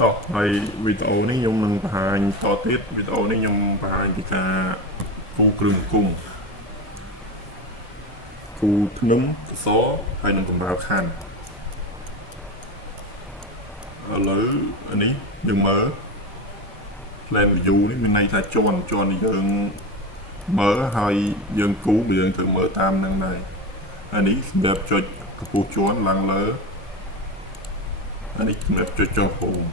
ต่อในวิดีโอนี้ยมនឹងបង្ហាញតទៀតវីដេអូនេះខ្ញុំបង្ហាញពីការគូគ្រឿងគុំគូធ្នឹមសសរហើយនឹងកម្រើខណ្ឌឥឡូវអានេះយើងមើល plan view នេះមានន័យថាជាន់នេះយើងមើលហើយយើងគូយើងត្រូវមើលតាមនឹងដែរអានេះសម្រាប់ចុចកម្ពស់ជាន់ឡើងលើអានេះសម្រាប់ចុចចុះហូម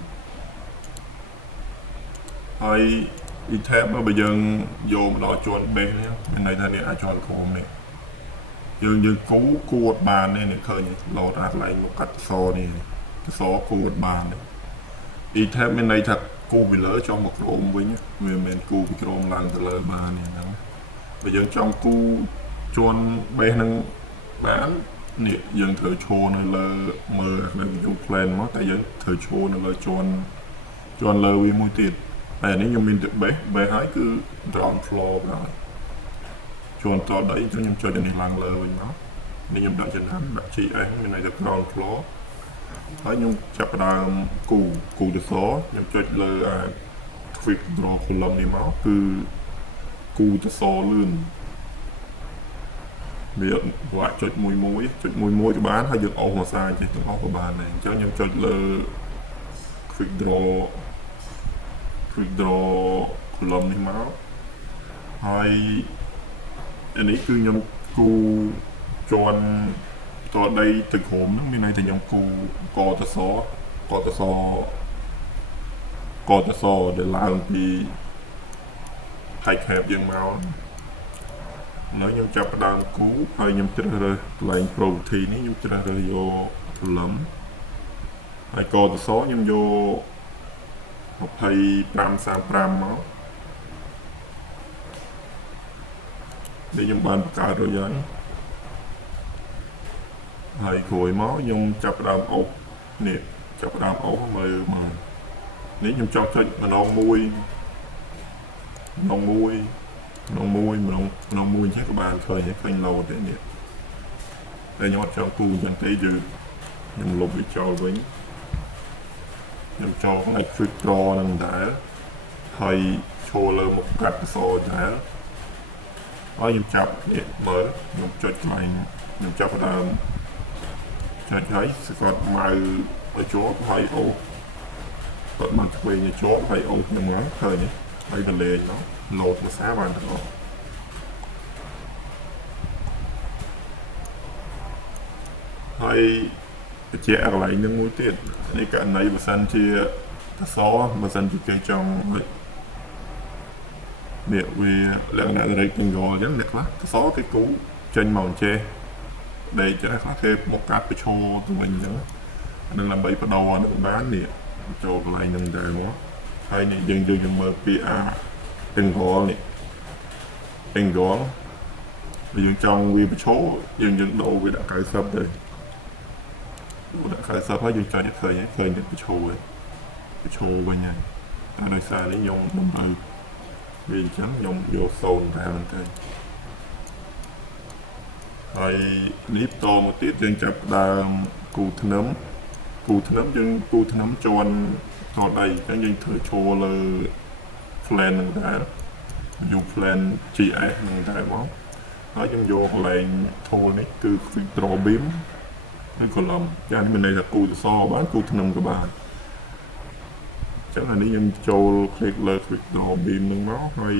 ហើយ Etabs បើយើងយកមកដល់ជាន់ base នេះមានន័យថានេះអាចជាន់ក្រោមនេះយើងគូអត់បានទេនេះឃើញលោតអាកន្លែងមកកាត់សនេះសគូអត់បានទេ Etabs មានន័យថាគូពីលើចង់មកក្រោមវិញវាមិនមែនគូពីក្រោមឡើងទៅលើបាននេះហ្នឹងបើយើងចង់គូជាន់ base ហ្នឹងបាននេះយើងត្រូវឈរនៅលើមើលនៅ view plan មកតែយើងត្រូវឈរនៅលើជាន់លើវាមួយទៀតហើយនេះខ្ញុំមានតែ base ហើយគឺ ground floor បាទជាន់តដីអញ្ចឹងខ្ញុំចុចអានេះឡើងលើវិញមកនេះខ្ញុំដាក់ចំណាំដាក់ GS មានន័យថា ground floor ហើយខ្ញុំចាប់ផ្ដើមគូទៅសខ្ញុំចុចលើអា quick draw column នេះមកគឺគូទៅសលឿនវាចុចមួយក៏បានហើយយើងអស់មកសាចេះទាំងអស់ក៏បានដែរអញ្ចឹងខ្ញុំចុចលើ quick draw column នេះមកហើយអានេះគឺខ្ញុំគូជាន់តដីទៅក្រោមហ្នឹងមានន័យថាខ្ញុំគូកតសដែលឡើងពីហៃខេបយើងមកនៅខ្ញុំចាប់ផ្ដើមគូហើយខ្ញុំជ្រើសរើសកន្លែង property នេះខ្ញុំជ្រើសរើសយក column ហើយកតសខ្ញុំយក2535មកនេះខ្ញុំបានបង្កើតរួចហើយក្រោយមកខ្ញុំចាប់ផ្ដើមអុសនេះចាប់ផ្ដើមអុសមើលមកនេះខ្ញុំចង់ចុចម្ដងមួយចឹងក៏បានឃើញលោតទេនេះតែខ្ញុំអត់ចង់គូចឹងទេខ្ញុំលុបវាចោលវិញខ្ញុំចោលផ្នែក quick draw នឹងដែរហើយឈរលើមុខកាត់សដែរហើយខ្ញុំចាប់នេះមើលខ្ញុំចុចកន្លែងខ្ញុំចាប់ផ្ដើមចុចហើយស្គាល់ម៉ៅឲ្យជាប់ហើយអូគាត់មកឆ្វេងឲ្យជាប់ហើយអូខ្ញុំមកឃើញនេះហើយទៅលេងនោះលោតភាសាបានទាំងអស់ហើយបច្ចេកកន្លែងនឹងមួយទៀតនេះករណីបើសិនជាតសបើសិនជាគេចង់នេះវាលក្ខណៈ rectangle អញ្ចឹងអ្នកខ្លះតសគេគូចេញមកអញ្ចេះដេកខ្លះគេមកកាត់ប្រឈរទៅវិញអញ្ចឹងនឹងដើម្បីបដោនឹងបាននេះចូលកន្លែងនឹងដែរមកហើយនេះយើងមើលពីangle នេះ angle បើយើងចង់វាប្រឈរយើងដូរវាដាក់90ទៅដាក់90ហើយយើងចង់ឃើញតែប្រឈរវិញហើយតែដោយសារនេះខ្ញុំដើម្បីវាអញ្ចឹងខ្ញុំយក0តែហ្នឹងទៅហើយនេះតមកទៀតយើងចាប់ដើមគូធ្នឹមយើងគូធ្នឹមជាន់តដីអញ្ចឹងយើងធ្វើឈរលើ plan ហ្នឹងដែរ view plan GS ហ្នឹងដែរមកហើយខ្ញុំយកកន្លែង tool នេះគឺ quick draw beam ហើយ column យ៉ាងនេះមានន័យថាគូសសរបានគូធ្នឹមក៏បានចឹងអានេះខ្ញុំចូល click លើ quick draw beam ហ្នឹងមកហើយ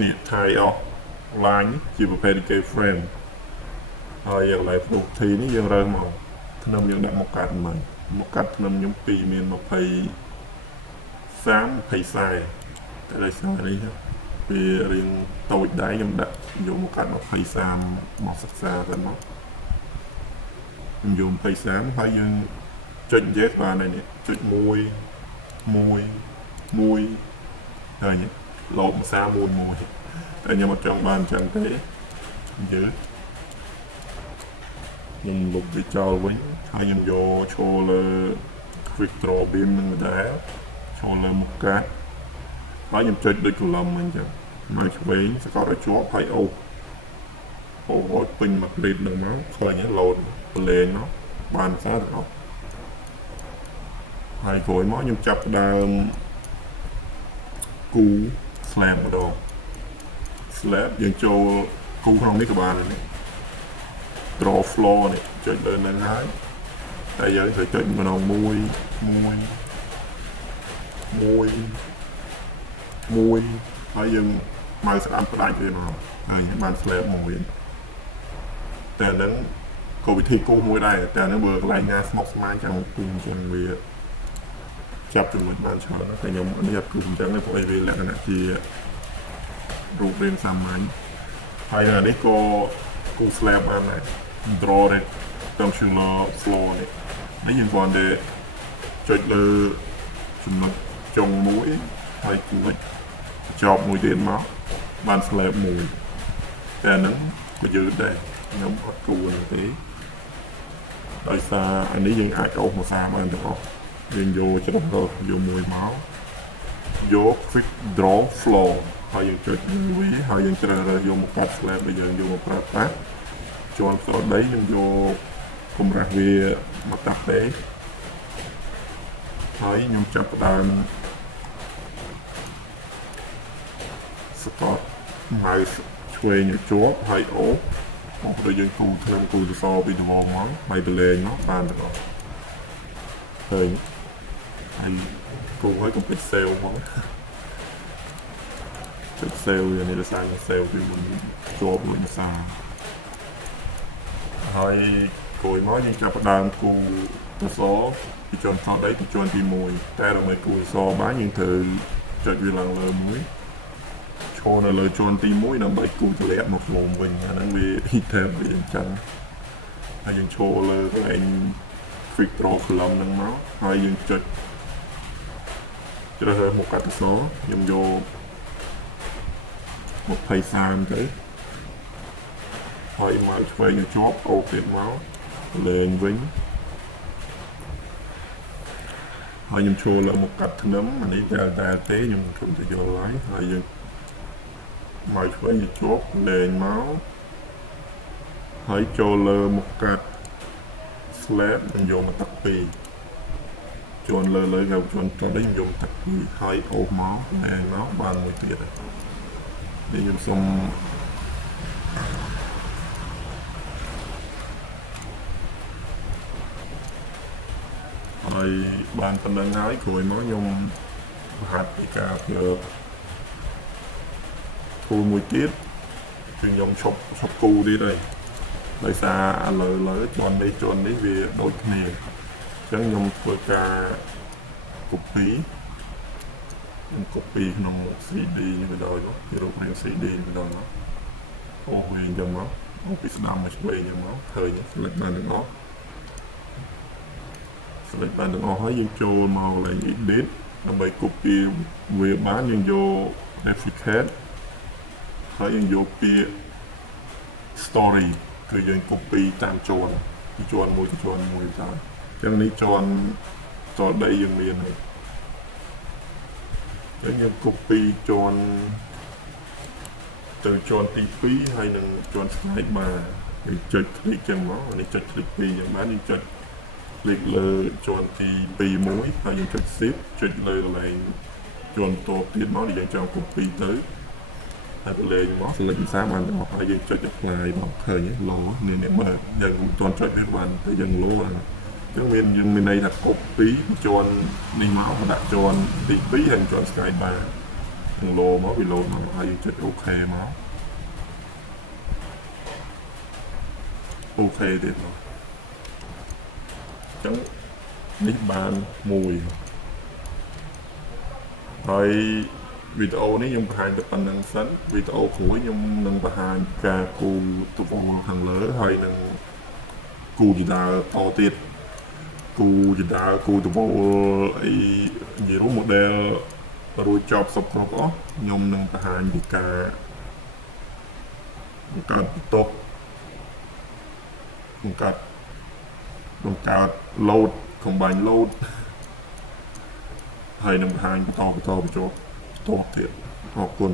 នេះ tie off line ជាប្រភេទ K frame ហើយកន្លែង property នេះយើងរើសមកធ្នឹមយើងដាក់មកកាត់មកកាត់ធ្នឹមខ្ញុំ2មាន20 30 20 40តែដោយសារនេះវារៀងតូចដែរខ្ញុំដាក់យកមកកាត់20 30មកសិក្សាទៅមកខ្ញុំយក20 30ហើយយើងចុចនិយាយបានហើយនេះចុច1ហើយលោបភាសា1តែខ្ញុំអត់ចង់បានចឹងទេខ្ញុំលុបវាចោលវិញហើយខ្ញុំយកឈរលើ quick draw beam នឹងដែរឈរលើមុខកាត់ហើយខ្ញុំចុចដូច column អញ្ចឹងមកឆ្វេងសកលឲ្យជាប់ហើយអូពេញមក grid នឹងមកឃើញលោតប្រឡែងមកបានភាសាទាំងអស់ហ ហើយក្រោយមកខ្ញុំចាប់ដើមគូ slab ម្ដង slab យើងចូលគូក្នុងនេះក៏បានដែរនេះ draw floor នេះចុចលើនឹងហើយតែយើងត្រូវចុចម្ដងមួយហើយយើងមកស្ដាំផ្ដាច់វាមកហើយបាន slab មួយតែហ្នឹងក៏វិធីគូមួយដែរតែហ្នឹងបើកន្លែងណាស្មុគស្មាញចាំគូអញ្ចឹងវាចាប់ចំណុចបានច្រើនតែខ្ញុំនេះអត់គូអញ្ចឹងទេព្រោះអីវាលក្ខណៈជារូបរាងសាមញ្ញហើយនៅនេះក៏គូ slab បានដែរ draw នេះrectangular floor នេះយើងគ្រាន់តែចុចលើចំណុចចុងមួយហើយចំណុចចប់មួយទៀតមកបាន slab មួយតែហ្នឹងក៏យឺតដែរខ្ញុំអត់គួរទេដោយសារអានេះយើងអាចអូសមកសាបានទាំងអស់យើងយកច្រកយកមួយមកយក quick draw floor ហើយយើងចុចវាហើយយើងជ្រើសរើសយកមកកាត់ slab ដែលយើងយកមកប្រើប្រាស់ជាន់ស្រដីយើងយកកម្រាស់វាមកតាក់ទេហើយខ្ញុំចាប់ផ្ដើមស្កត mouse ឆ្វេងឲ្យជាប់ហើយអូសមកដូចយើងគូថ្នាំគូសសរពីដងមកហើយបលែងមកបានទាំងអស់ហើយគូឲ្យកុំពេចសេលមកចុចសេលវានេះដោយសារសេលវាមិនជាប់មួយភាសាហើយគួយមកយើងចាប់ផ្ដើមគូសសរពីជាន់សដីពីជាន់ទី1តែដើម្បីគូសសរបានយើងត្រូវចុចវាឡើងលើមួយឈរនៅលើជាន់ទី1ដើម្បីគូតម្លាក់មកក្នុងវិញអាហ្នឹងវា Etabs វាអញ្ចឹងហើយយើងឈរលើកន្លែង quick draw column ហ្នឹងមកហើយយើងចុចជ្រើសរើសមុខកាត់សសរខ្ញុំយក20-30ទៅហើយមកឆ្វេងឲ្យជាប់អូទៀតមកលេងវិញហើយខ្ញុំចូលលើមុខកាត់ធ្នឹមអានេះតែទេខ្ញុំគំទៅយកហើយយើងមកឆ្វេងឲ្យជាប់លេងមកហើយចូលលើមុខកាត់ slab ខ្ញុំយកមកទឹកពីរជាន់លើគេជាន់តនេះខ្ញុំយកទឹកពីរហើយអូសមកលេងមកបានមួយទៀតនេះខ្ញុំសុំហើយបានប៉ុណ្្នឹងហើយក្រោយមកខ្ញុំហាត់ពីការធ្វើគូមួយទៀតគឺខ្ញុំឈប់គូទៀតហើយដោយសារលើជាន់នេះវាដូចគ្នាអញ្ចឹងខ្ញុំធ្វើការ copy ក្នុង CD នេះទៅដល់ពីរូបរាង CD ទៅដល់មកអូវិញអញ្ចឹងមកអូពីស្ដាំមកឆ្វេងអញ្ចឹងមកឃើញ select បានទាំងអស់ហើយយើងចូលមកកន្លែង edit ដើម្បី copy វាបានយើងយក replicate ហើយយើងយកពាក្យ story គឺយើង copy តាមជាន់ពីជាន់មួយទៅជាន់មួយទៅអញ្ចឹងនេះជាន់តដីយើងមានហើយយើង copy ជាន់ទៅជាន់ទី2ហើយនឹងជាន់ slide bar យើងចុច click ចឹងមកនេះចុច click 2យ៉ាងបានយើងចុច click លើជាន់ទី2មួយហើយយើងចុច shift ចុចលើកន្លែងជាន់តទៀតមកយើងចង់ copy ទៅហើយបលែងមក select ភាសាបានអស់ហើយយើងចុច apply មកឃើញឡូនេះបើយើងមិនទាន់ចុចវាបានតែយើងឡូហ្នឹងយើងមានន័យថា copy ជាន់នេះមកដាក់ជាន់ទី2ហើយជាន់ slide bar នឹងឡូមកវាឡូមកហើយយើងចុច OK មកOK ទៀតមកចឹងនេះបានមួយហើយវីដេអូនេះខ្ញុំបង្ហាញតែប៉ុណ្្នឹងសិនវីដេអូក្រោយខ្ញុំនឹងបង្ហាញការគូទវល់ខាងលើហើយនឹងគូជាដើរតទៀតគូជាដើរគូទវល់អីនិយាយរួម model រួចចប់សពគ្រប់អស់ខ្ញុំនឹងបង្ហាញពីការបង្កើតបន្ទប់បង្កើត load combine load ហើយនឹងបង្ហាញបន្តទៀតអរគុណ